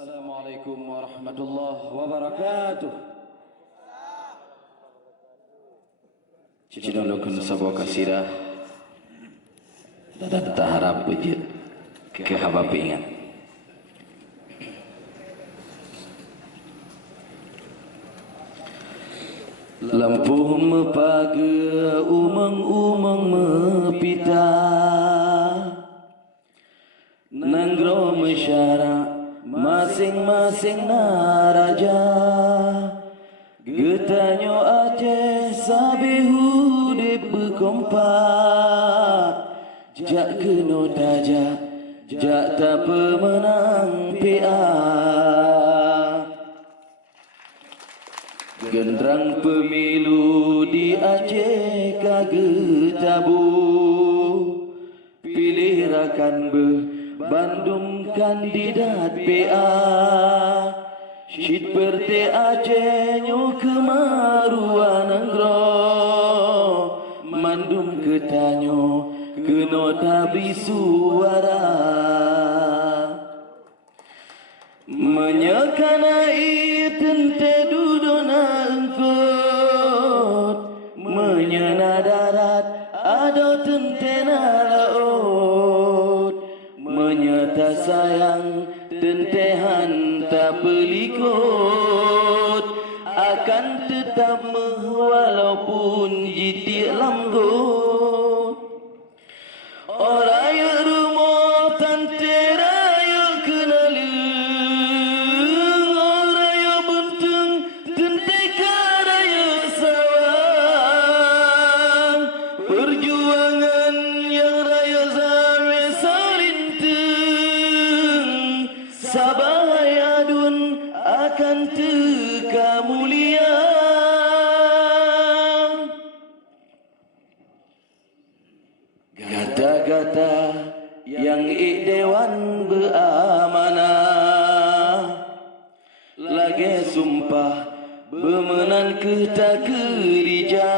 Assalamualaikum warahmatullahi wabarakatuh. Cina lokun sebuah kasirah dan tak harap wujud kehabapingan. Lampu mepage umang-umang mepita nanggro mesyara masing-masing naraja getanyo Aceh sabihu dip berkompak jak keno daja jak tak pemenang PA gendrang pemilu di Aceh kagak tabu pilih rakan Bandung kandidat PA Syid perte Aceh nyo kemaruan nenggro mandum ketanyo keno tabi suara menyekanai tente dudona engkot menyena darat ado tentena laut menyata sayang tentehan tak pelikut akan tetap walaupun jitik lamgut oraya rumah tante raya kenalung oraya buntung tente karaya sawang perjuangan yang raya zame Sabah adun akan teka mulia gata-gata yang dewan beamanah lagi sumpah bemenan kita kerja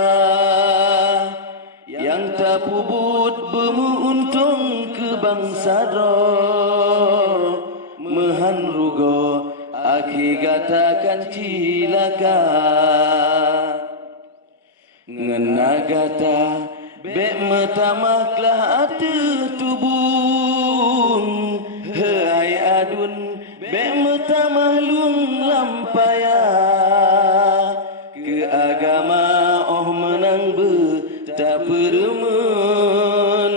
yang tak pubut bemuntung ke bangsa mehan rugo aki gatakan cilaka ngena gata bek metamaklah atu tubun hai adun bek metamahlung lampaya ke agama oh menang tak peremen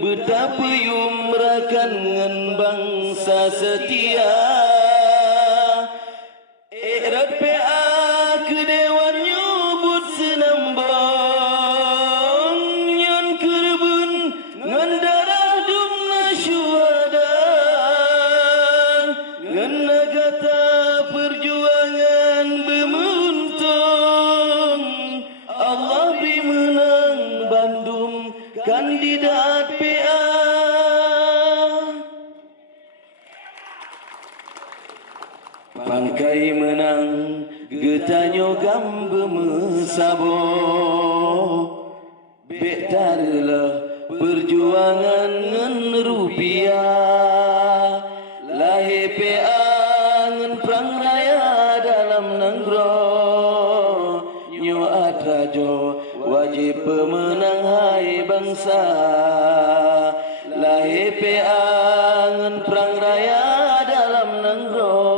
betapa yumrakan ngan bangsa setia erat PA ke dewan nyubut senambang nyon kerbun ngan darah dumna syuhada ngan nagata perjuangan bemuntung Allah beri menang Bandung kandidat PA Pangkai menang getanyo gambe mesabo bektarlah perjuangan ngen rupiah lahi PA ngen perang raya dalam nenggro nyo atrajo wajib pemenang hai bangsa lahi PA ngen perang raya dalam nenggro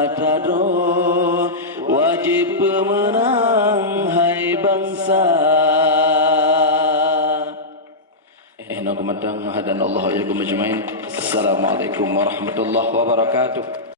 atado wajib pemenang hai bangsa no kemadang hadan Allah ya majmain. Assalamualaikum warahmatullahi wabarakatuh.